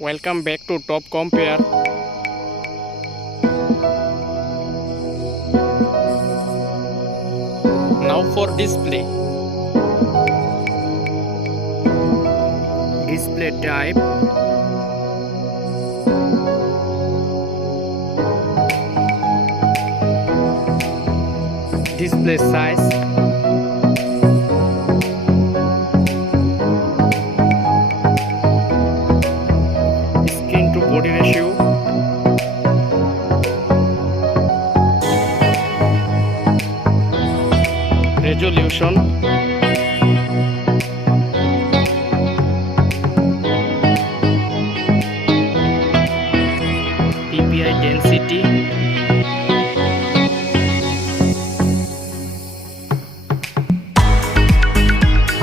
Welcome back to Top Compare. Now for display. Display type. Display size. Screen to body ratio. Resolution. PPI density.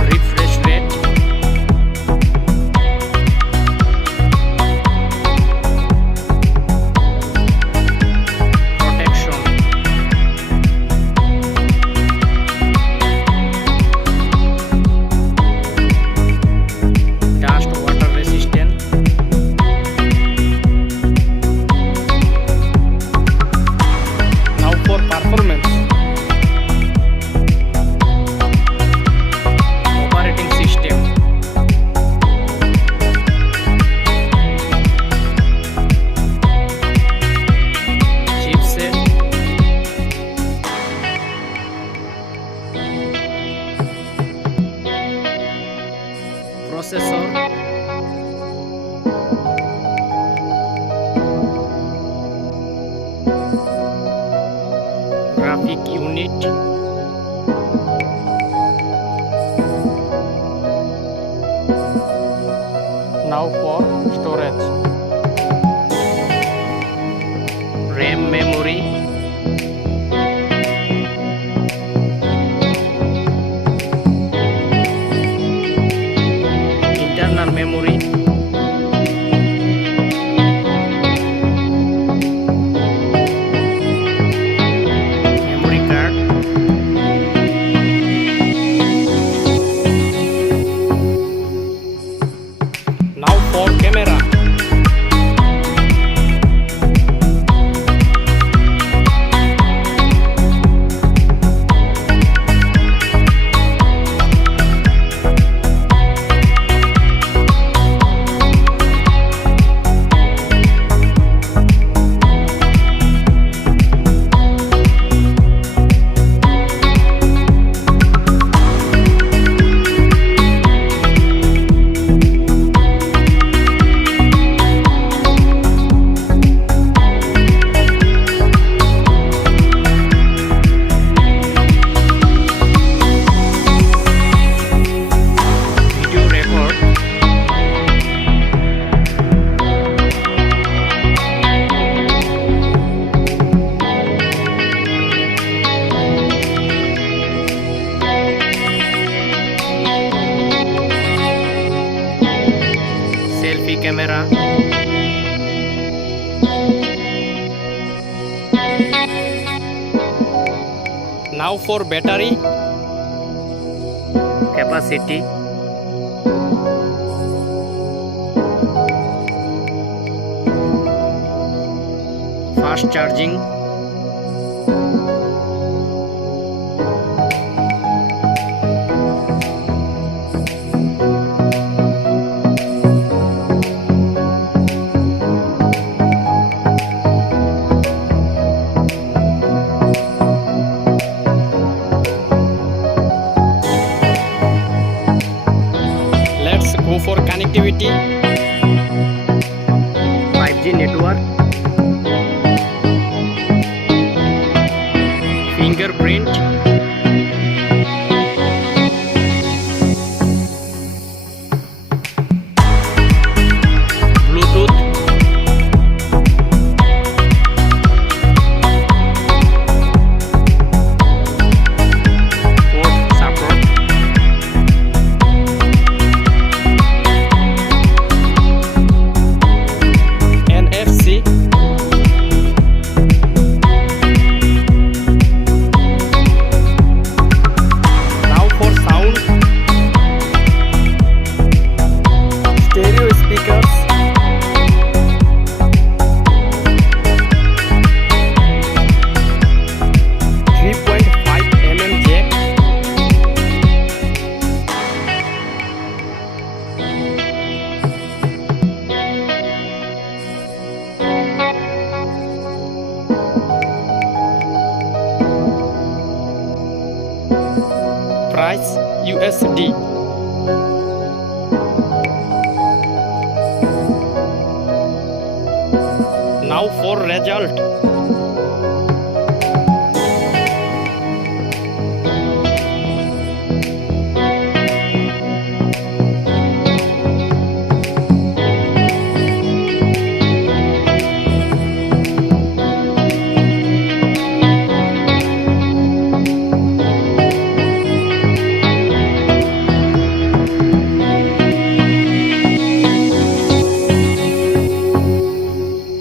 Refresh rate. Protection. Dust water resistant. Now for performance. Operating system. Chipset. Processor. Graphic unit. Now for storage. RAM memory. Internal memory. Memory card. Now for camera. Video record. Selfie camera. Now for battery capacity. Fast charging. Let's go for connectivity. 5G network. Fingerprint. Bluetooth. Port support. NFC. USD. Now for result.